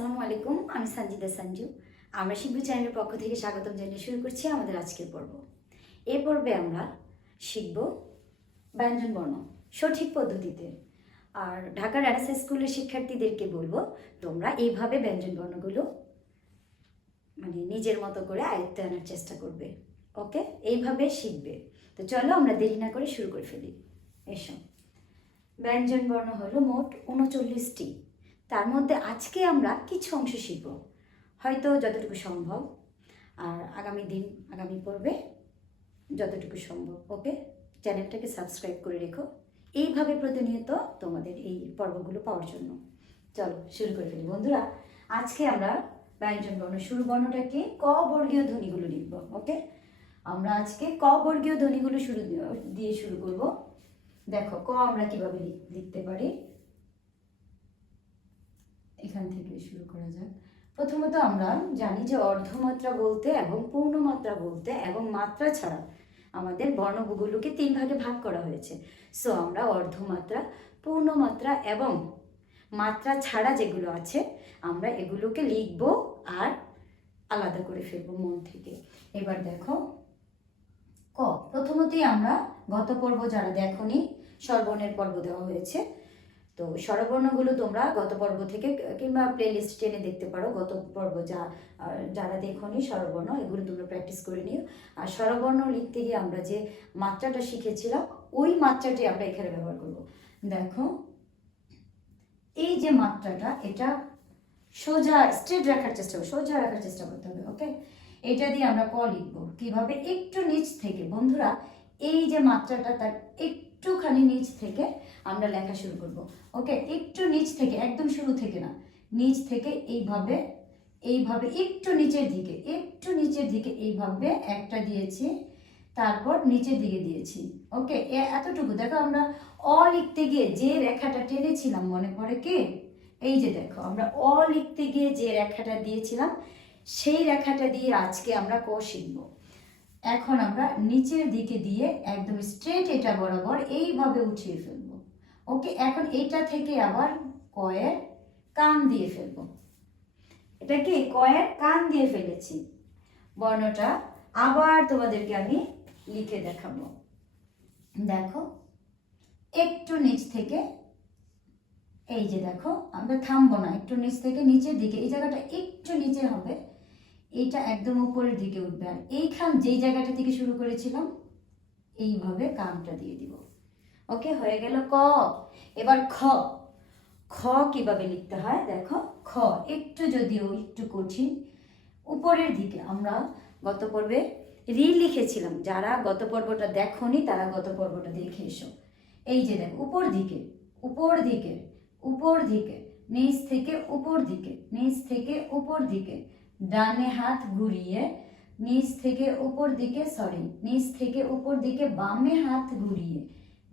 আসসালামু আলাইকুম, আমি সঞ্জিদা সঞ্জু আমরা শিল্প চ্যানেলের পক্ষ থেকে স্বাগতম জানিয়ে শুরু করছি আমাদের আজকের পর্ব। এ পর্বে আমরা শিখব ব্যঞ্জন বর্ণ, সঠিক পদ্ধতিতে। আর ঢাকার অ্যানাসা স্কুলের শিক্ষার্থীদেরকে বলব, তোমরা এইভাবে ব্যঞ্জন বর্ণগুলো মানে নিজের মতো করে আয়ত্তে আনার চেষ্টা করবে। ওকে? এইভাবে শিখবে। তো চলো আমরা দেরি না করে শুরু করে ফেলি। এসো। ব্যঞ্জন বর্ণ হলো মোট উনচল্লিশটি তার মধ্যে আজকে আমরা কিছু অংশ শিখব। হয়তো যতটুকু সম্ভব। আর আগামী দিন, আগামী পর্বে যতটুকু সম্ভব, ওকে? চ্যানেলটাকে সাবস্ক্রাইব করে রেখো। এইভাবে প্রতিনিয়ত তোমাদের এই পর্বগুলো পাওয়ার জন্য। চলো, শুরু করে ফেলি। বন্ধুরা, আজকে আমরা ব্যঞ্জন বর্ণ শুরু বর্ণটাকে ক বর্গীয় ধ্বনিগুলো লিখব, ওকে? আমরা আজকে ক বর্গীয় ধ্বনিগুলো শুরু দিয়ে- শুরু করব। দেখো, ক আমরা কীভাবে লিখ- লিখতে পারি? এখান থেকে শুরু করা যাক। প্রথমত আমরা জানি যে অর্ধমাত্রা বলতে এবং পূর্ণমাত্রা বলতে এবং মাত্রা ছাড়া আমাদের বর্ণগুলোকে তিন ভাগে ভাগ করা হয়েছে। সো আমরা অর্ধমাত্রা, পূর্ণমাত্রা এবং মাত্রা ছাড়া যেগুলো আছে, আমরা এগুলোকে লিখব আর আলাদা করে ফেলব মন থেকে। এবার দেখো, ক। প্রথমতই আমরা গত পর্ব যারা দেখনি সর্বর্ণের পর্ব দেওয়া হয়েছে তো স্বরবর্ণগুলো তোমরা গত পর্ব থেকে কিংবা প্লে লিস্ট টেনে দেখতে পারো। গত পর্ব যা যারা দেখোনি স্বরবর্ণ, এগুলো তোমরা প্র্যাকটিস করে নিও। আর স্বরবর্ণ লিখতে গিয়ে আমরা যে মাত্রাটা শিখেছিলাম, ওই মাত্রাটি আমরা এখানে ব্যবহার করব। দেখো, এই যে মাত্রাটা, এটা সোজা স্ট্রেট রাখার চেষ্টা করো, সোজা রাখার চেষ্টা করতে হবে ওকে এটা দিয়ে আমরা ক লিখব? কীভাবে? একটু নিচ থেকে। বন্ধুরা, এই যে মাত্রাটা, তার একটুখানি নিচ থেকে আমরা লেখা শুরু করব। ওকে একটু নিচ থেকে, একদম শুরু থেকে না। নিচ থেকে এইভাবে এইভাবে একটু নিচের দিকে, একটু নিচের দিকে এইভাবে একটা দিয়েছি, তারপর নিচের দিকে দিয়েছি। ওকে এতটুকু। দেখো আমরা অ লিখতে গিয়ে যে রেখাটা টেনেছিলাম, মনে পড়ে কে? এই যে দেখো, আমরা অ লিখতে গিয়ে যে রেখাটা দিয়েছিলাম, সেই রেখাটা দিয়ে আজকে আমরা ক শিখব? এখন আমরা নিচের দিকে দিয়ে একদম স্ট্রেট এটা বরাবর এইভাবে উঠিয়ে ফেলব। ওকে, এখন এটা থেকে আবার কয়ের কান দিয়ে ফেলব। এটা কি কয়ের কান দিয়ে ফেলেছি। বর্ণটা আবার তোমাদেরকে আমি লিখে দেখাবো। দেখো, একটু নিচ থেকে, এই যে দেখো, আমরা থামবো না, একটু নিচ থেকে নিচের দিকে, এই জায়গাটা একটু নিচে হবে। এইটা একদম উপরের দিকে উঠবে। আর এইখান যেই জায়গাটা থেকে শুরু করেছিলাম, এইভাবে কামটা দিয়ে দিব। ওকে, হয়ে গেল ক। এবার খ। খ কীভাবে লিখতে হয়? দেখো, খ। একটু যদিও একটু কঠিন। উপরের দিকে আমরা গত পর্বে রি লিখেছিলাম। যারা গত পর্বটা দেখনি, তারা গত পর্বটা দেখে এসো। এই যে দেখো, উপর দিকে উপর দিকে উপর দিকে, নিচ থেকে উপর দিকে, নিচ থেকে উপর দিকে ডানে হাত ঘুরিয়ে নিচ থেকে উপর দিকে সরি নিচ থেকে উপর দিকে, বামে হাত ঘুরিয়ে,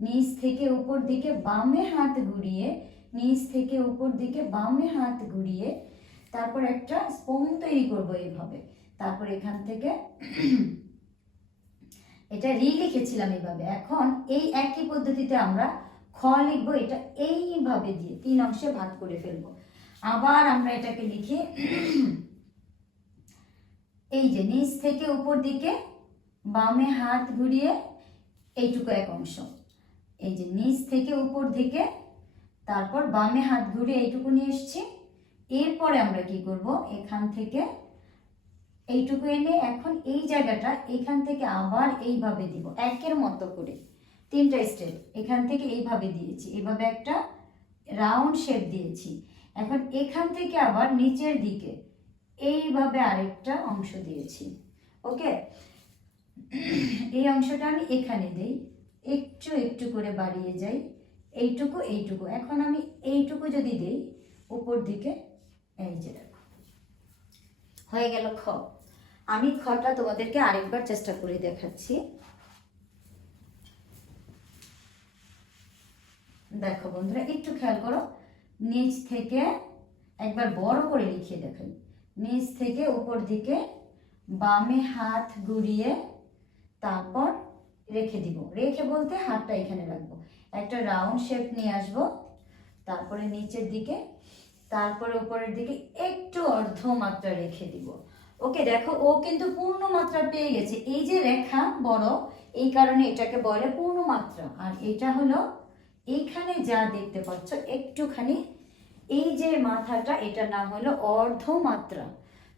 নিচ থেকে উপর দিকে, বামে হাত ঘুরিয়ে, নিচ থেকে উপর দিকে, বামে হাত ঘুরিয়ে, তারপর একটা স্পোন তৈরি করব এইভাবে। তারপর এখান থেকে এটা রি লিখেছিলাম এইভাবে। এখন এই একই পদ্ধতিতে আমরা খ লিখব, এটা এইভাবে দিয়ে তিন অংশে ভাগ করে ফেলব। আবার আমরা এটাকে লিখি এই যে নিচ থেকে উপর দিকে বামে হাত ঘুরিয়ে এইটুকু এক অংশ। এই যে নিচ থেকে উপর দিকে তারপর বামে হাত ঘুরিয়ে এইটুকু নিয়ে এসছি। এরপরে আমরা কি করব? এখান থেকে এইটুকু এনে এখন এই জায়গাটা এখান থেকে আবার এইভাবে দিব, একের মতো করে। তিনটা স্টেপ এখান থেকে এইভাবে দিয়েছি। এভাবে একটা রাউন্ড শেপ দিয়েছি। এখন এখান থেকে আবার নিচের দিকে এইভাবে আরেকটা অংশ দিয়েছি। ওকে? এই অংশটা আমি এখানে দেই। একটু একটু করে বাড়িয়ে যাই। এইটুকু এইটুকু। এখন আমি এইটুকু যদি দেই, উপর দিকে, এই যে দেখো। হয়ে গেল খ। আমি খটা তোমাদেরকে আরেকবার চেষ্টা করে দেখাচ্ছি। দেখো বন্ধুরা, একটু খেয়াল করো। নিচ থেকে একবার বড় করে লিখিয়ে দেখাই। নিচ থেকে উপর দিকে বামে হাত ঘুরিয়ে তারপর রেখে দিব। রেখে বলতে হাতটা এখানে রাখব। একটা রাউন্ড শেপ নিয়ে আসব। তারপরে নিচের দিকে, তারপরে উপরের দিকে একটু অর্ধ মাত্রা রেখে দিব। ওকে, দেখো, ও কিন্তু পূর্ণ মাত্রা পেয়ে গেছে। এই যে রেখা বড়, এই কারণে এটাকে বলে পূর্ণ মাত্রা আর এটা হলো, এইখানে যা দেখতে পাচ্ছ, একটুখানি এই যে মাথাটা, এটার নাম হলো অর্ধ মাত্রা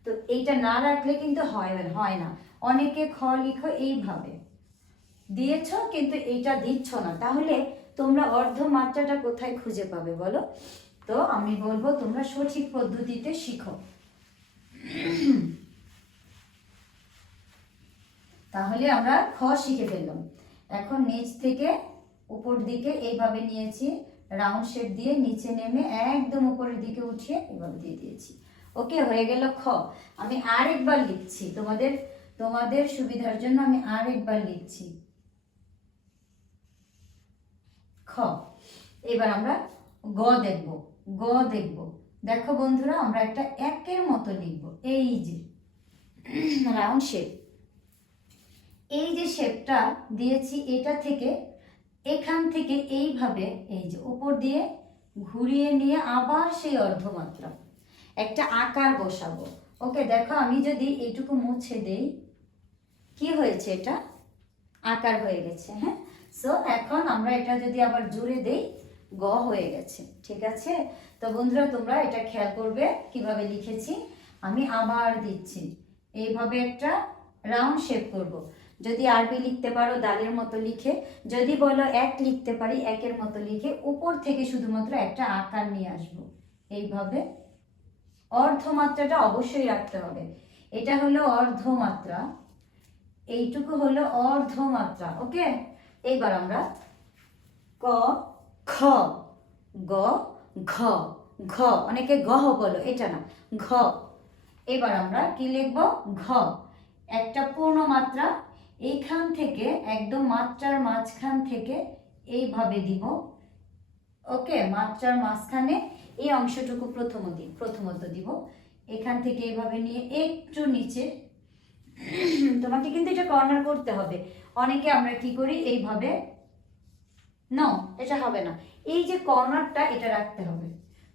তো এইটা না রাখলে কিন্তু হয় হয় না। অনেকে খ, লিখো এইভাবে। দিয়েছ কিন্তু এইটা দিচ্ছ না। তাহলে তোমরা অর্ধ মাত্রাটা কোথায় খুঁজে পাবে বলো? তো আমি বলব তোমরা সঠিক পদ্ধতিতে শিখো। তাহলে আমরা খ শিখে ফেললাম। এখন নিচ থেকে উপর দিকে এইভাবে নিয়েছি। রাউন্ড শেপ দিয়ে নিচে নেমে একদম উপরের দিকে উঠিয়ে এভাবে দিয়ে দিয়েছি। ওকে, হয়ে গেল খ। আমি আরেকবার লিখছি। তোমাদের তোমাদের সুবিধার জন্য আমি আরেকবার লিখছি। খ। এবার আমরা গ দেখব। গ দেখব। দেখো বন্ধুরা, আমরা একটা একের মতো লিখব। এই যে, রাউন্ড শেপ। এই যে শেপটা দিয়েছি, এটা থেকে এখান থেকে এইভাবে, এই যে উপর দিয়ে ঘুরিয়ে নিয়ে আবার সেই অর্ধমাত্রা। একটা আকার বসাবো। ওকে, দেখো, আমি যদি এইটুকু মুছে দেই, কি হয়েছে এটা? আকার হয়ে গেছে হ্যাঁ? সো এখন আমরা এটা যদি আবার জুড়ে দেই, গ হয়ে গেছে, ঠিক আছে? তো বন্ধুরা, তোমরা এটা খেয়াল করবে, কীভাবে লিখেছি? আমি আবার দিচ্ছি। এইভাবে একটা রাউন্ড শেপ করব। যদি আরবি লিখতে পারো দালের মতো লিখে। যদি বলো এক লিখতে পারি, একের মতো লিখে। উপর থেকে শুধুমাত্র একটা আকার নিয়ে আসব। এইভাবে। অর্ধমাত্রাটা অবশ্যই রাখতে হবে। এটা হলো অর্ধমাত্রা। এইটুকু হলো অর্ধমাত্রা, ওকে? এইবার আমরা ক, খ, গ, ঘ ঘ। অনেকে গহ বলো, এটা না। ঘ। এবার আমরা কি লিখব? ঘ। একটা পূর্ণ মাত্রা এইখান থেকে, একদম মাত্রার মাঝখান থেকে এইভাবে দিব। ওকে মাত্রার মাঝখানে এই অংশটুকু প্রথম প্রথমত দিব। এখান থেকে এইভাবে নিয়ে একটু নিচে। তোমাকে কিন্তু এটা কর্নার করতে হবে। অনেকে আমরা কি করি, এইভাবে। নো এটা হবে না। এই যে কর্নারটা এটা রাখতে হবে।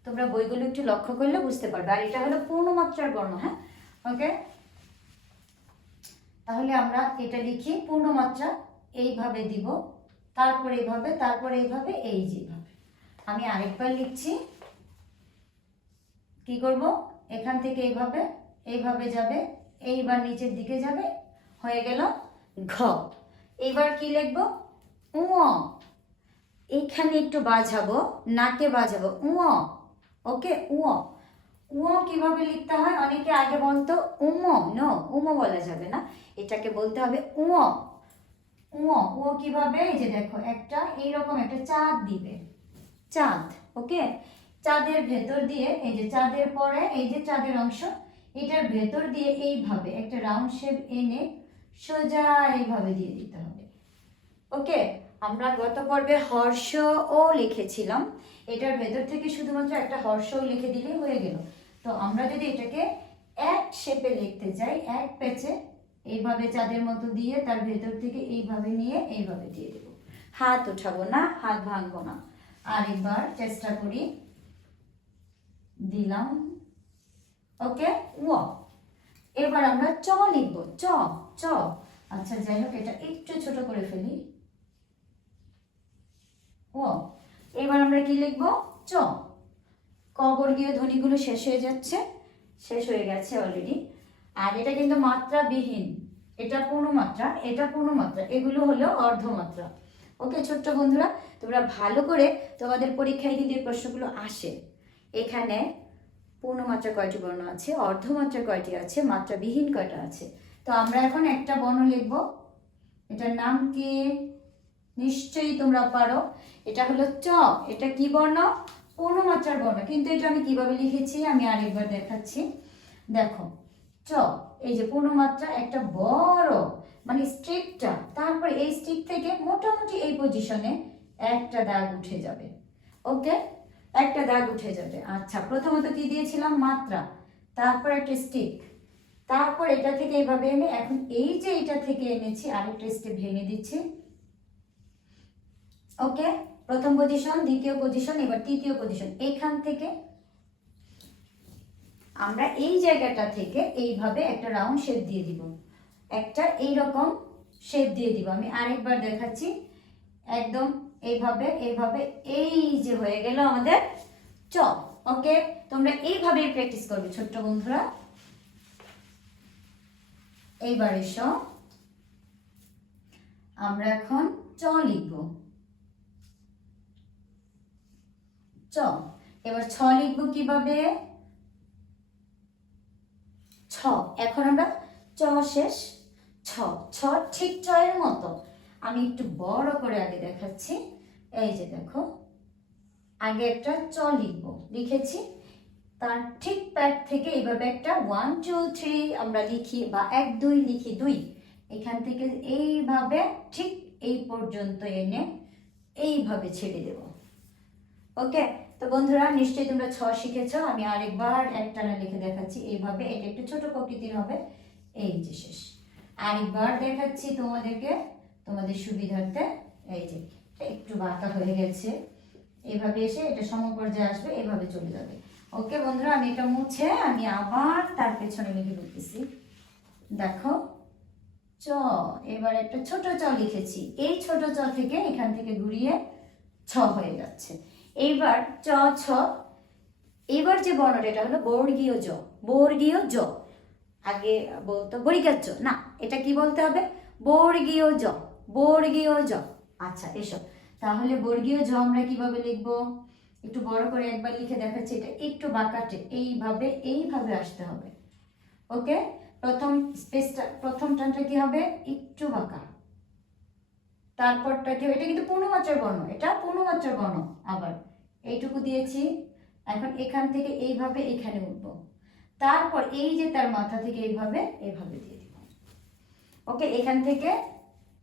তোমরা বইগুলো একটু লক্ষ্য করলে বুঝতে পারবে। আর এটা হলো পূর্ণমাত্রার বর্ণ হ্যাঁ? ওকে তাহলে আমরা এটা লিখি পূর্ণমাত্রা এইভাবে দিব, তারপর এইভাবে তারপর এইভাবে, এই যেভাবে। আমি আরেকবার লিখছি। কি করব? এখান থেকে এইভাবে এইভাবে যাবে, এইবার নিচের দিকে যাবে, হয়ে গেল ঘ। এবার কি লিখব? উ এইখানে একটু বাজাবো, নাকে বাজাবো, উ ওকে, উ উ কীভাবে লিখতে হয়? অনেকে আগে বলতো উম, নো, উম বলা যাবে না। এটাকে বলতে হবে উ উ উ কীভাবে? এই যে দেখো, একটা এইরকম একটা চাঁদ দিবে। চাঁদ, ওকে? চাঁদের ভেতর দিয়ে, এই যে চাঁদের পরে, এই যে চাঁদের অংশ, এটার ভেতর দিয়ে এইভাবে, একটা রাউন্ড শেপ এনে সোজা এইভাবে দিয়ে দিতে হবে। ওকে? আমরা গত পর্বে হর্ষ ও লিখেছিলাম। এটার ভেতর থেকে শুধুমাত্র একটা হর্ষ লিখে দিলেই হয়ে গেল। তো আমরা যদি এটাকে এক শেপে লিখতে চাই, এক পেচে এইভাবে চাঁদের মতো দিয়ে তার ভেতর থেকে এইভাবে নিয়ে এইভাবে দিয়ে দেবো। হাত উঠাবো না, হাত ভাঙবো না। আরেকবার চেষ্টা করি। দিলাম। ওকে ও এবার আমরা চ লিখব, চ চ। আচ্ছা যাই হোক, এটা একটু ছোট করে ফেলি। ও এবার আমরা কি লিখব? চ। ক বর্গীয় ধ্বনিগুলো শেষ হয়ে যাচ্ছে। শেষ হয়ে গেছে অলরেডি আর এটা কিন্তু মাত্রাবিহীন। এটা পূর্ণমাত্রা এটা পূর্ণমাত্রা, এগুলো হলো অর্ধমাত্রা। ওকে ছোট্ট বন্ধুরা, তোমরা ভালো করে তোমাদের পরীক্ষায় যদি এই প্রশ্নগুলো আসে, এখানে পূর্ণমাত্রা কয়টি বর্ণ আছে, অর্ধমাত্রা কয়টি আছে, মাত্রাবিহীন কয়টা আছে? তো আমরা এখন একটা বর্ণ লিখব। এটার নাম কি? নিশ্চয়ই তোমরা পারো। এটা হলো চ। এটা কি বর্ণ? পূর্ণমাত্রার বর্ণ কিন্তু এটা আমি কীভাবে লিখেছি, আমি আরেকবার দেখাচ্ছি। দেখো, চ, এই যে পূর্ণমাত্রা একটা বড় মানে স্ট্রিকটা তারপর এই স্ট্রিক থেকে মোটামুটি এই পজিশনে একটা দাগ উঠে যাবে। ওকে? একটা দাগ উঠে যাবে। আচ্ছা প্রথমত কি দিয়েছিলাম? মাত্রা। তারপর একটা স্টিক। তারপর এটা থেকে এইভাবে এনে, এখন এই যে এটা থেকে এনেছি, আরেকটা স্টেপ ভেঙে দিচ্ছি। ওকে? প্রথম পজিশন দ্বিতীয় পজিশন এবার তৃতীয় পজিশন এখান থেকে আমরা এই জায়গাটা থেকে এইভাবে একটা রাউন্ড শেপ দিয়ে দিব। একটা এই রকম শেপ দিয়ে দিব। আমি আরেকবার দেখাচ্ছি। একদম এইভাবে এইভাবে এই যে হয়ে গেল আমাদের চ ওকে? তোমরা এইভাবেই প্র্যাকটিস করবে, ছোট্ট বন্ধুরা। এইবার এসো। আমরা এখন চ লিখব। চ এবার ছ লিখব কীভাবে? ছ। এখন আমরা চ শেষ। ছ। ছ ঠিক চয়ের মতো। আমি একটু বড় করে আগে দেখাচ্ছি। এই যে দেখো, আগে একটা চ লিখব। লিখেছি? তার ঠিক প্যাড থেকে এইভাবে একটা ওয়ান টু থ্রি আমরা লিখি বা এক, দুই লিখি, দুই। এখান থেকে এইভাবে ঠিক এই পর্যন্ত এনে এইভাবে ছেড়ে দেব। ওকে? তো বন্ধুরা, নিশ্চয়ই তোমরা ছ শিখেছ। আমি আরেকবার একটানা লিখে দেখাচ্ছি। এইভাবে এটা একটু ছোট প্রকৃতির হবে। এই যে শেষ। আরেকবার দেখাচ্ছি তোমাদেরকে, তোমাদের সুবিধার্থে। এই যে, একটু বাঁকা হয়ে গেছে। এইভাবে এসে এটা সমপর্যায়ে আসবে, এইভাবে চলে যাবে। ওকে বন্ধুরা, আমি এটা মুছে, আমি আবার তার পেছনে লিখে দিতেছি। দেখো, চ, এবার একটা ছোট চ লিখেছি। এই ছোট চ থেকে এখান থেকে ঘুরিয়ে ছ হয়ে যাচ্ছে। এইবার চ, ছ। এবার যে বর্ণটা, এটা হলো বর্গীয় জ। বর্গীয় জ। আগে বলতো বরিকার জ। না, এটা কি বলতে হবে? বর্গীয় জ। বর্গীয় জ। আচ্ছা এসব তাহলে বর্গীয় জ আমরা কীভাবে লিখব? একটু বড় করে একবার লিখে দেখাচ্ছি এটা। একটু বাঁকাটে। এইভাবে এইভাবে আসতে হবে। ওকে? প্রথম স্পেসটা, প্রথম টানটা কি হবে? একটু বাঁকা। তারপরটা কি হবে? এটা কিন্তু পূর্ণমাত্রার বর্ণ। এটা পূর্ণমাত্রার বর্ণ আবার। এইটুকু দিয়েছি। এখন এখান থেকে এইভাবে এখানে উঠবো। তারপর এই যে তার মাথা থেকে এইভাবে এইভাবে দিয়ে দিব। ওকে, এখান থেকে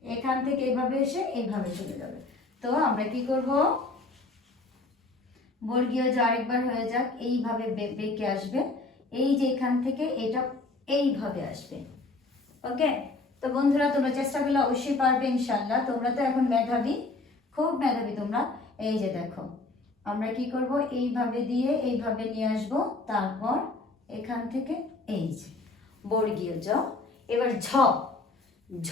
এখান থেকে এইভাবে এসে এইভাবে চলে যাবে। তো আমরা কি করব? বর্গীয় যে আরেকবার হয়ে যাক। এইভাবে বেঁকে আসবে। এই যে এখান থেকে এটা এইভাবে আসবে। ওকে? তো বন্ধুরা, তোমরা চেষ্টা করলে অবশ্যই পারবে ইনশাল্লাহ তোমরা তো এখন মেধাবী। খুব মেধাবী তোমরা। এই যে দেখো। আমরা কি করব? এইভাবে দিয়ে, এইভাবে নিয়ে আসব। তারপর এখান থেকে এই যে, বর্গীয় জ। এবার ঝ ঝ।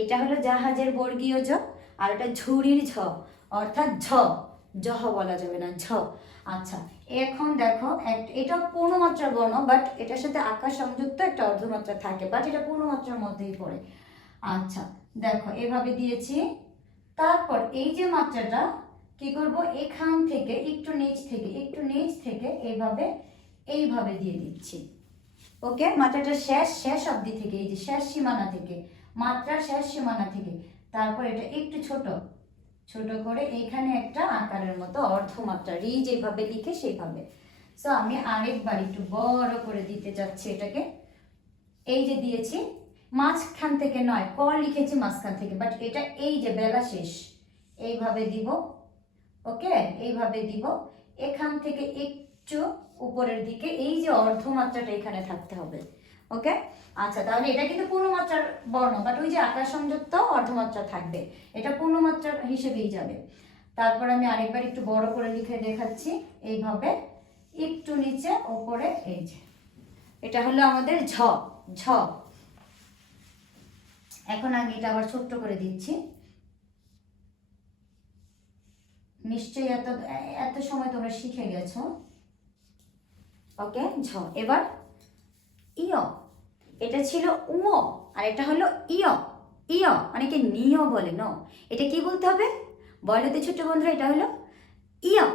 এটা হলো জাহাজের বর্গীয় জ, আর এটা ঝুড়ির ঝ। অর্থাৎ ঝ। জহ বলা যাবে না, ঝ। আচ্ছা এখন দেখো এটা পূর্ণমাত্রার বর্ণ বাট এটার সাথে আকাশ সংযুক্ত একটা অর্ধমাত্রা থাকে বাট এটা পূর্ণমাত্রার মধ্যেই পড়ে। আচ্ছা দেখো, এভাবে দিয়েছি। তারপর এই যে মাত্রাটা কি করব? এখান থেকে, একটু নিচ থেকে, একটু নিচ থেকে এইভাবে এইভাবে দিয়ে দিচ্ছি। ওকে? মাত্রাটা শেষ শেষ অবধি থেকে, এই যে শেষ সীমানা থেকে মাত্রার শেষ সীমানা থেকে, তারপর এটা একটু ছোট ছোট করে এইখানে একটা আকারের মতো অর্ধমাত্রা, রি যেভাবে লিখে সেইভাবে সো আমি আরেকবার একটু বড় করে দিতে যাচ্ছি এটাকে। এই যে দিয়েছি, মাঝখান থেকে নয়, ক লিখেছি মাঝখান থেকে বাট এটা এই যে বেলা শেষ, এইভাবে দিব। ওকে? এইভাবে দিব। এখান থেকে একটু উপরের দিকে এই যে অর্ধমাত্রাটা এখানে থাকতে হবে। ওকে? আচ্ছা তাহলে এটা কিন্তু পূর্ণমাত্রার বর্ণ বাট ওই যে আকাশ সংযুক্ত অর্ধমাত্রা থাকবে। এটা পূর্ণমাত্রার হিসেবেই যাবে। তারপর আমি আরেকবার একটু বড় করে লিখে দেখাচ্ছি। এইভাবে একটু নিচে, ওপরে এই যে। এটা হলো আমাদের ঝ ঝ। এখন আমি এটা আবার ছোট্ট করে দিচ্ছি। নিশ্চয়ই এত এত সময় তোমরা শিখে গেছো। ওকে ঝ এবার ইয়। এটা ছিল উম আর এটা হলো ইয়। ইয় অনেকে নিয় বলে, ন? এটা কি বলতে হবে? বলো তো ছোট্ট বন্ধুরা, এটা হলো ইয়।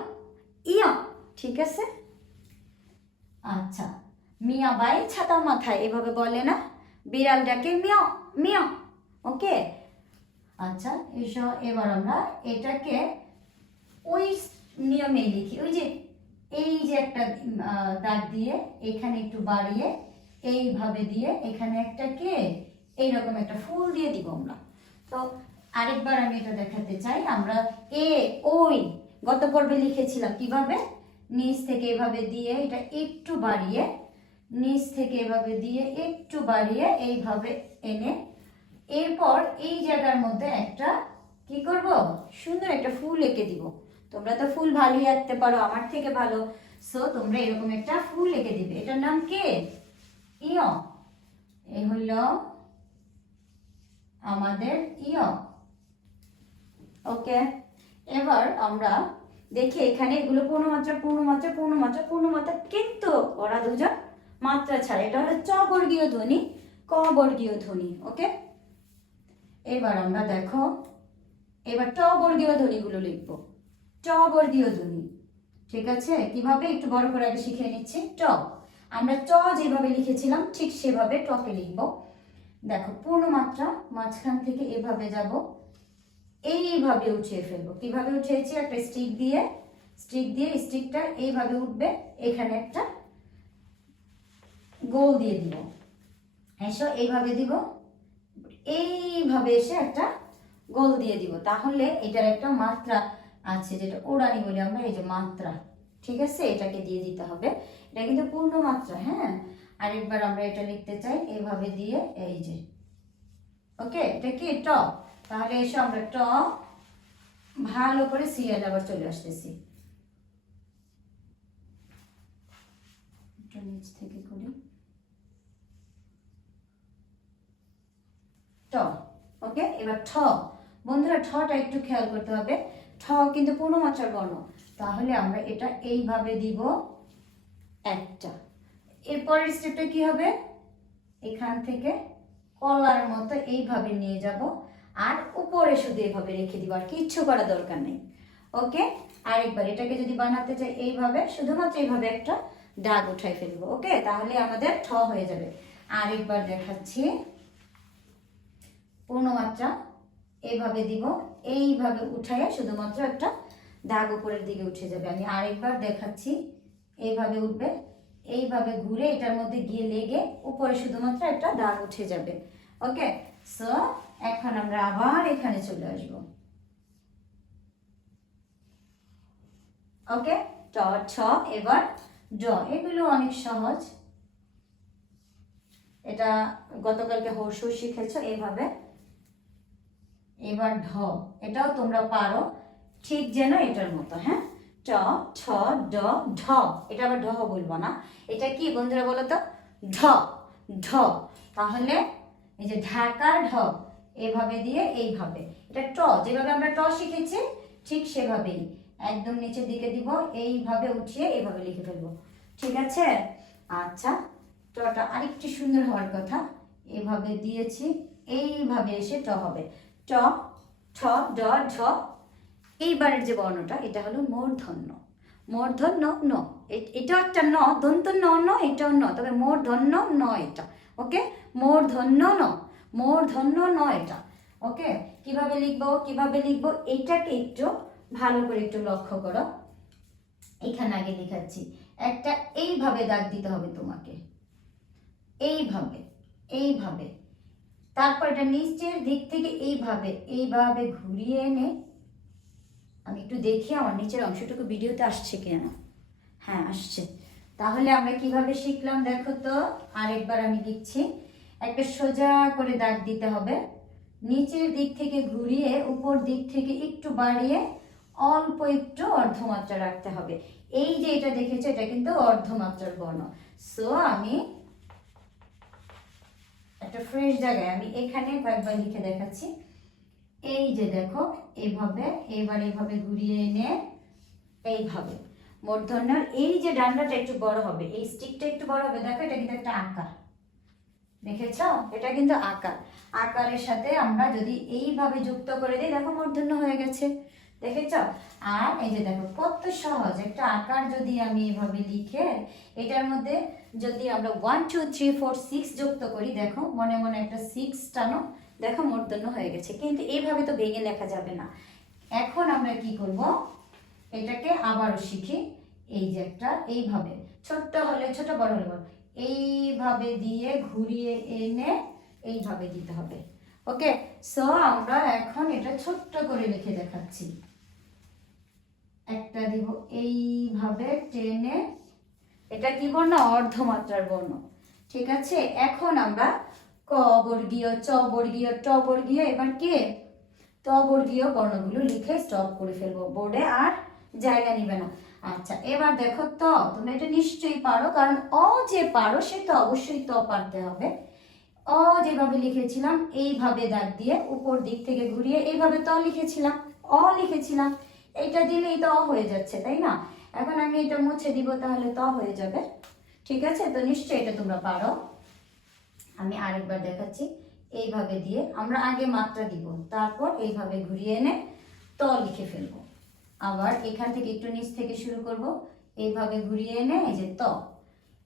ইয়, ঠিক আছে? আচ্ছা। মিয়া বাই ছাতা মাথায়, এভাবে বলে না? বিড়াল ডাকে মিয় মিয়। ওকে? আচ্ছা এসো, এবার আমরা এটাকে ওই নিয়মে লিখি। ওই যে এই যে একটা দাগ দিয়ে এখানে একটু বাড়িয়ে এইভাবে দিয়ে এখানে একটা কে, এইরকম একটা ফুল দিয়ে দিব আমরা। তো আরেকবার আমি এটা দেখাতে চাই। আমরা এ, ওই গত পর্বে লিখেছিলাম কীভাবে? নিচ থেকে এভাবে দিয়ে এটা একটু বাড়িয়ে, নিচ থেকে এভাবে দিয়ে একটু বাড়িয়ে এইভাবে এনে এরপর এই জায়গার মধ্যে একটা কি করব? সুন্দর একটা ফুল এঁকে দিব। তোমরা তো ফুল ভালোই আঁকতে পারো, আমার থেকে ভালো। সো তোমরা এরকম একটা ফুল লিখে দিবে। এটার নাম কে? ইয়। এই হলো আমাদের ইয়। ওকে এবার আমরা দেখি এখানে এগুলো পূর্ণমাত্রা পূর্ণমাত্রা পূর্ণমাত্রা পূর্ণমাত্রা, কিন্তু ওরা দুজন মাত্রা ছাড়া। এটা হলো চ বর্গীয় ধ্বনি ক বর্গীয় ধ্বনি। ওকে এবার আমরা দেখো, এবার ট বর্গীয় ধ্বনিগুলো লিখব। ট দিও ধ্বনি ঠিক আছে? কীভাবে? একটু বড় করে আগে শিখে নিচ্ছি। ট। আমরা চ যেভাবে লিখেছিলাম, ঠিক সেভাবে টকে লিখব। দেখো পূর্ণ মাত্রা মাঝখান থেকে এভাবে যাব। এইভাবে উঠিয়ে ফেলব। কীভাবে উঠিয়েছি? একটা স্টিক দিয়ে স্টিক দিয়ে স্টিকটা এইভাবে উঠবে। এখানে একটা গোল দিয়ে দিব। এসো, এইভাবে দিব। এইভাবে এসে একটা গোল দিয়ে দিব। তাহলে এটার একটা মাত্রা আছে যেটা ওড়ানি বলি আমরা, এই যে মাত্রা, ঠিক আছে? এটাকে দিয়ে দিতে হবে। এটা কিন্তু পূর্ণ মাত্রা হ্যাঁ আরেকবার আমরা এটা লিখতে চাই এইভাবে দিয়ে এই যে। ওকে? এটা কি? ট তাহলে এসে আমরা ট ভালো করে সিরিয়াল আবার চলে আসতেছি। নিচ থেকে করি। ট ওকে? এবার ঠ। বন্ধুরা, ঠটা একটু খেয়াল করতে হবে। ঠ কিন্তু পূর্ণমাত্রার বর্ণ। তাহলে আমরা এটা এইভাবে দিব একটা। এরপরের স্টেপটা কি হবে? এখান থেকে কলার মতো এইভাবে নিয়ে যাব। আর উপরে শুধু এইভাবে রেখে দিব, আর কিচ্ছু করা দরকার নেই। ওকে? আরেকবার এটাকে যদি বানাতে চাই এইভাবে, শুধুমাত্র এইভাবে একটা দাগ উঠাই ফেলব, ওকে? তাহলে আমাদের ঠ হয়ে যাবে। আরেকবার দেখাচ্ছি। পূর্ণমাত্রা এইভাবে দিব। এইভাবে উঠাইয়া শুধুমাত্র একটা দাগ উপরের দিকে উঠে যাবে। আমি আরেকবার দেখাচ্ছি। এইভাবে উঠবে। এইভাবে ঘুরে এটার মধ্যে গিয়ে লেগে উপরে শুধুমাত্র একটা দাগ উঠে যাবে। ওকে? সো এখন আমরা আবার এখানে চলে আসব। ওকে? ট, ছ, এবার ড। এগুলো অনেক সহজ। এটা গতকালকে হর্ষু শিখেছো এইভাবে এবার ঢ, এটাও তোমরা পারো। ঠিক যেন এটার মতো হ্যাঁ? ট ছ ড, ঢ। এটা আবার ঢ বলব না। এটা কি বন্ধুরা বলো তো? ঢ ঢ। তাহলে এই যে ঢাকার ঢ, এভাবে দিয়ে এইভাবে। এটা ট, যেভাবে আমরা ট শিখেছি, ঠিক সেভাবেই। একদম নিচের দিকে দিব, এইভাবে উঠিয়ে এইভাবে লিখে ফেলব। ঠিক আছে? আচ্ছা টটা আরেকটু সুন্দর হওয়ার কথা। এভাবে দিয়েছি, এইভাবে এসে ট হবে। ট ঠ, ড, ঢ। এইবারের যে বর্ণটা, এটা হলো মূর্ধন্য। মূর্ধন্য ন। এটা একটা ন। দন্ত ন ন, এটাও ন। তবে মূর্ধন্য ন এটা। ওকে? মূর্ধন্য ন। মূর্ধন্য ন এটা। ওকে? কীভাবে লিখব? কীভাবে লিখব? এটাকে একটু ভালো করে একটু লক্ষ্য করো। এখানে আগে দেখাচ্ছি। একটা এইভাবে দাগ দিতে হবে তোমাকে। এইভাবে এইভাবে। তারপর এটা নিচের দিক থেকে এইভাবে এইভাবে ঘুরিয়ে এনে, আমি একটু দেখি আমার নিচের অংশটুকু ভিডিওতে আসছে কিনা। হ্যাঁ আসছে। তাহলে আমরা কীভাবে শিখলাম দেখো তো? আরেকবার আমি দিচ্ছি একটা সোজা করে দাগ দিতে হবে। নিচের দিক থেকে ঘুরিয়ে, উপর দিক থেকে একটু বাড়িয়ে, অল্প একটু অর্ধমাত্রা রাখতে হবে। এই যে এটা দেখেছ, এটা কিন্তু অর্ধমাত্রার বর্ণ। সো আমি একটা ফ্রেশ জায়গায় আমি এখানে কয়েকবার লিখে দেখাচ্ছি। এই যে দেখো, এইভাবে, এবার এইভাবে ঘুরিয়ে এনে এইভাবে। মূর্ধন্যর এই যে ডান্ডাটা একটু বড় হবে, এই স্টিকটা একটু বড় হবে, দেখো এটা কিন্তু একটা আকার। দেখেছ? এটা কিন্তু আকার। আকারের সাথে আমরা যদি এইভাবে যুক্ত করে দিই, দেখো মূর্ধন্য হয়ে গেছে। দেখেছ? আর এই যে দেখো, কত সহজ। একটা আকার যদি আমি এভাবে লিখে, এটার মধ্যে যদি আমরা one two three four six যুক্ত করি, দেখো, মনে মনে একটা সিক্স টানো, দেখো মূর্ধন্য হয়ে গেছে। কিন্তু এইভাবে তো ভেঙে লেখা যাবে না। এখন আমরা কি করব? এটাকে আবারও শিখি। এই যে একটা, এইভাবে। ছোট্ট হলে ছোট, বড় হলে বড়। এইভাবে দিয়ে ঘুরিয়ে এনে এইভাবে দিতে হবে। ওকে সো আমরা এখন এটা ছোট্ট করে লিখে দেখাচ্ছি। একটা দিব এইভাবে টেনে, এটা কি বর্ণ অর্ধমাত্রার বর্ণ। ঠিক আছে? এখন আমরা ক বর্গীয়, চ বর্গীয়, ট বর্গীয়, এবার কে? ত বর্গীয় বর্ণগুলো লিখে স্টপ করে ফেলব। বোর্ডে আর জায়গা নিবে না। আচ্ছা এবার দেখো ত, তোমরা এটা নিশ্চয়ই পারো, কারণ অ যে পারো, সে তো অবশ্যই ত পারতে হবে। অ যেভাবে লিখেছিলাম, এইভাবে দাগ দিয়ে উপর দিক থেকে ঘুরিয়ে এইভাবে ত লিখেছিলাম, অ লিখেছিলাম। এইটা দিলেই তো হয়ে যাচ্ছে, তাই না? এখন আমি এটা মুছে দিব তাহলে ত হয়ে যাবে। ঠিক আছে? তো নিশ্চয়ই এটা তোমরা পারো। আমি আরেকবার দেখাচ্ছি। এইভাবে দিয়ে আমরা আগে মাত্রা দিব, তারপর এইভাবে ঘুরিয়ে এনে ত লিখে ফেলব। আবার এখান থেকে একটু নিচ থেকে শুরু করব। এইভাবে ঘুরিয়ে এনে এই যে ত।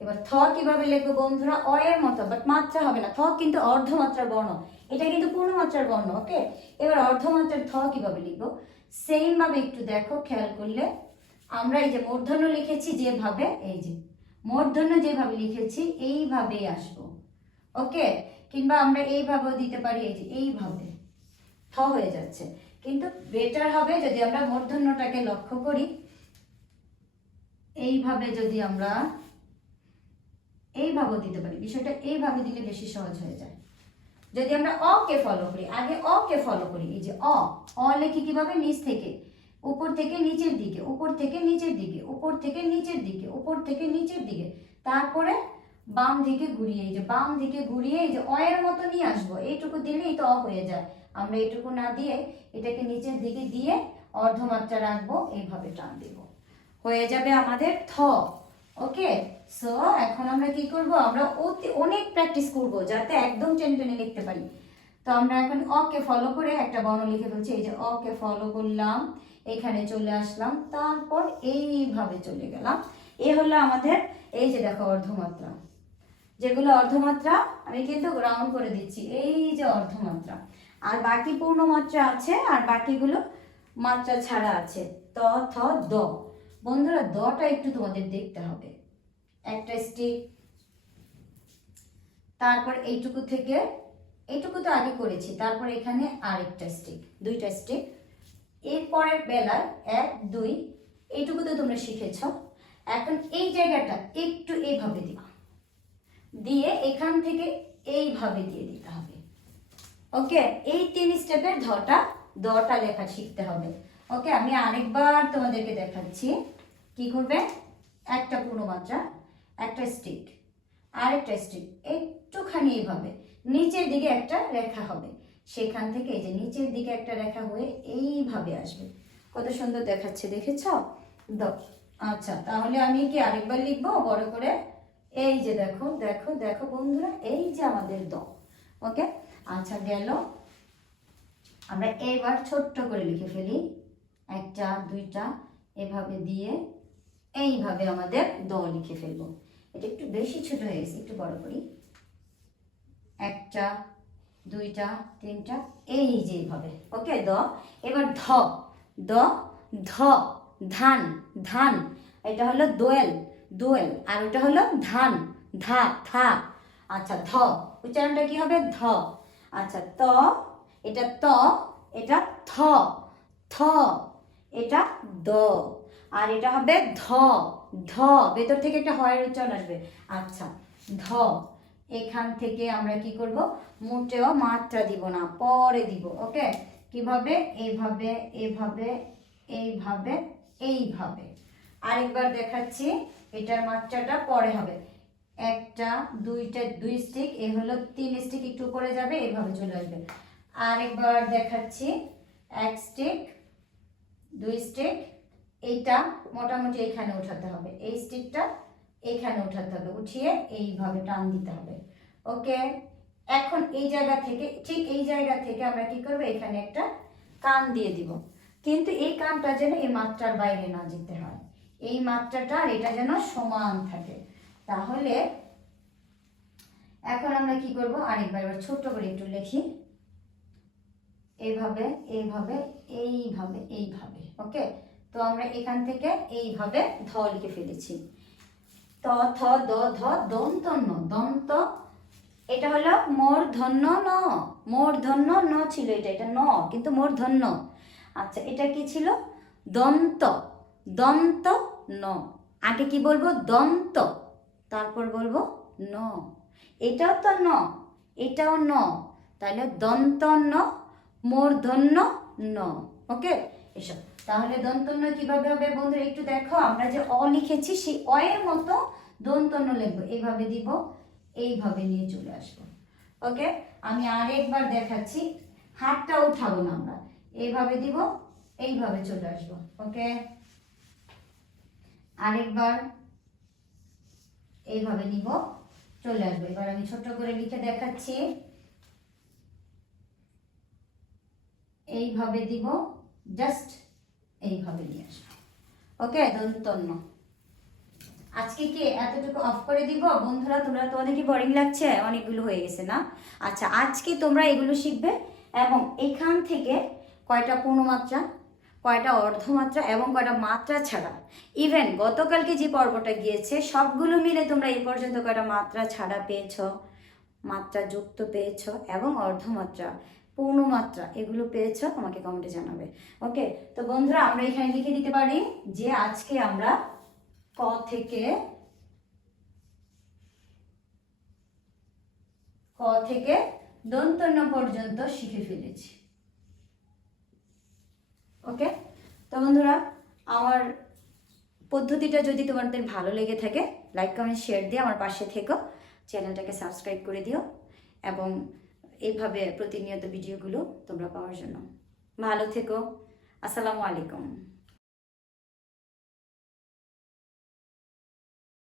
এবার থ কীভাবে লিখব বন্ধুরা? অ এর মতো বাট মাত্রা হবে না। থ কিন্তু অর্ধমাত্রার বর্ণ। এটা কিন্তু পূর্ণমাত্রার বর্ণ ওকে এবার অর্ধমাত্রার থ কীভাবে লিখব? সেম ভাবে একটু দেখো, খেয়াল করলে। আমরা এই যে মূর্ধন্য লিখেছি যেভাবে, এই যে মূর্ধন্য যেভাবে লিখেছি, এইভাবেই আসব। ওকে? কিংবা আমরা এইভাবেও দিতে পারি, এই যে এইভাবে। থ হয়ে যাচ্ছে। কিন্তু বেটার হবে যদি আমরা মূর্ধন্যটাকে লক্ষ্য করি। এইভাবে যদি আমরা এইভাবেও দিতে পারি। বিষয়টা এইভাবে দিলে বেশি সহজ হয়ে যায়। যদি আমরা অ কে ফলো করি, আগে অ কে ফলো করি, এই যে অ অ লেখি কীভাবে? নিচ থেকে, উপর থেকে নিচের দিকে, উপর থেকে নিচের দিকে, উপর থেকে নিচের দিকে, উপর থেকে নিচের দিকে, তারপরে বাম দিকে ঘুরিয়ে, এই যে বাম দিকে ঘুরিয়ে, এই যে অ এর মতো নিয়ে আসব। এইটুকু দিলেই তো অ হয়ে যায়। আমরা এইটুকু না দিয়ে এটাকে নিচের দিকে দিয়ে অর্ধমাত্রা রাখব, এইভাবে টান দিব। হয়ে যাবে আমাদের থ। ওকে সো এখন আমরা কি করব? আমরা অতি অনেক প্র্যাকটিস করব যাতে একদম টেনে টেনে লিখতে পারি। তো আমরা এখন অ কে ফলো করে একটা বর্ণ লিখে ফেলছি। এই যে অকে ফলো করলাম, এখানে চলে আসলাম, তারপর এইভাবে চলে গেলাম। এ হলো আমাদের, এই যে দেখো অর্ধমাত্রা। যেগুলো অর্ধমাত্রা, আমি কিন্তু রাউন্ড করে দিচ্ছি। এই যে অর্ধমাত্রা। আর বাকি পূর্ণমাত্রা আছে, আর বাকিগুলো মাত্রা ছাড়া আছে। ত, থ, দ। বন্ধুরা দটা একটু তোমাদের দেখতে হবে। একটা স্টিক তারপর এইটুকু থেকে, এইটুকু তো আগে করেছি, তারপর এখানে আরেকটা স্টিক দুইটা স্টিক এরপরের বেলায় এক, দুই, এইটুকু তো তোমরা শিখেছ। এখন এই জায়গাটা একটু এইভাবে দিবা। দিয়ে এখান থেকে এইভাবে দিয়ে দিতে হবে। ওকে, এই তিন স্টেপের ধটা দটা লেখা শিখতে হবে। ওকে, আমি আরেকবার তোমাদেরকে দেখাচ্ছি। কি করবে? একটা পূর্ণমাত্রা একটা স্টিক আরেকটা স্টিক একটুখানি এইভাবে নিচের দিকে একটা রেখা হবে। সেখান থেকে এই যে নিচের দিকে একটা রেখা হয়ে এইভাবে আসবে। কত সুন্দর দেখাচ্ছে, দেখেছ? আচ্ছা তাহলে আমি কি আরেকবার লিখব? বড় করে? এই যে দেখো দেখো দেখো বন্ধুরা, এই যে আমাদের দ, ওকে? আচ্ছা গেল। আমরা এবার ছোট্ট করে লিখে ফেলি। একটা, দুইটা, এভাবে দিয়ে এইভাবে আমাদের দ লিখে ফেলব। এটা একটু বেশি ছোট হয়ে গেছে, একটু বড় করি। একটা, দুইটা, তিনটা, এই যে এইভাবে। ওকে, দ। এবার ধ। দ, ধ, ধান ধান। এটা হলো দোয়েল দোয়েল। আর ওটা হলো ধান, ধা, থা। আচ্ছা ধ। উচ্চারণটা কি হবে? ধ। আচ্ছা ত। এটা ত, এটা থ। থ। এটা দ। আর এটা হবে ধ। ধ, ভেতর থেকে একটা হয়ের উচ্চারণ আসবে। আচ্ছা ধ। এখান থেকে আমরা কি করব? মোটেও মাত্রা দিব না, পরে দিব, ওকে? কীভাবে? এইভাবে এইভাবে এইভাবে এইভাবে। আরেকবার দেখাচ্ছি, এটার মাত্রাটা পরে হবে। একটা, দুইটা, দুই স্টিক এ হলো তিন স্টিক একটু উপরে যাবে, এইভাবে চলে আসবে। আরেকবার দেখাচ্ছি, এক স্টিক দুই স্টিক এইটা মোটামুটি এখানে উঠাতে হবে। এই স্টিকটা এখানে উঠাতে হবে। উঠিয়ে এইভাবে টান দিতে হবে। ওকে? এখন এই জায়গা থেকে, ঠিক এই জায়গা থেকে আমরা কি করব? এখানে একটা কান দিয়ে দিব। কিন্তু এই কানটা যেন এই মাত্রার বাইরে না যেতে হয়। এই মাত্রাটা আর এটা যেন সমান থাকে। তাহলে এখন আমরা কি করব? আরেকবার এবার ছোট্ট করে একটু লিখি। এইভাবে এইভাবে এইভাবে এইভাবে, ওকে? তো আমরা এখান থেকে এইভাবে ধ লিখে ফেলেছি। ত, থ, দ, ধ দন্ত ন দন্ত, এটা হলো মোর ধন্য ন। মোর ধন্য ন ছিল এটা এটা ন, কিন্তু মোর ধন্য আচ্ছা এটা কি ছিল? দন্ত দন্ত ন। আগে কি বলব? দন্ত, তারপর বলব ন। এটাও তো ন, এটাও ন। তাহলে দন্ত ন মোর ধন্য ন। ওকে? এসব তাহলে দন্তন্য কীভাবে হবে বন্ধুরা একটু দেখো, আমরা যে অ লিখেছি সেই অ এর মতো দন্তন্য লিখব। এইভাবে দিব, এইভাবে নিয়ে চলে আসব। ওকে? আমি আরেকবার দেখাচ্ছি, হাতটা উঠাবো না আমরা। এইভাবে দিব, এইভাবে চলে আসব। ওকে? আরেকবার, এইভাবে নিব, চলে আসব। এবার আমি ছোট করে লিখে দেখাচ্ছি। এইভাবে দিব, জাস্ট এইভাবে নিয়ে আসব ওকে দন্তন্য আজকে কি এতটুকু অফ করে দিব? বন্ধুরা, তোমরা তো অনেকই বোরিং লাগছে, অনেকগুলো হয়ে গেছে না? আচ্ছা আজকে তোমরা এগুলো শিখবে এবং এখান থেকে কয়টা পূর্ণমাত্রা, কয়টা অর্ধমাত্রা এবং কয়টা মাত্রা ছাড়া। ইভেন গতকালকে যে পর্বটা গিয়েছে, সবগুলো মিলে তোমরা এই পর্যন্ত কয়টা মাত্রা ছাড়া পেয়েছ? মাত্রা যুক্ত পেয়েছ এবং অর্ধমাত্রা। পূর্ণমাত্রা এগুলো পেয়েছ, আমাকে কমেন্টে জানাবে। ওকে তো বন্ধুরা, আমরা এখানে লিখে দিতে পারি যে আজকে আমরা ক থেকে ক থেকে দন্তন্য পর্যন্ত শিখে ফেলেছি। ওকে তো বন্ধুরা, আমার পদ্ধতিটা যদি তোমাদের ভালো লেগে থাকে লাইক কমেন্ট শেয়ার দিয়ে আমার পাশে থেকো। চ্যানেলটাকে সাবস্ক্রাইব করে দিও। এবং এইভাবে প্রতিনিয়ত ভিডিওগুলো তোমরা পাওয়ার জন্য। ভালো থেকো। আসসালামু আলাইকুম।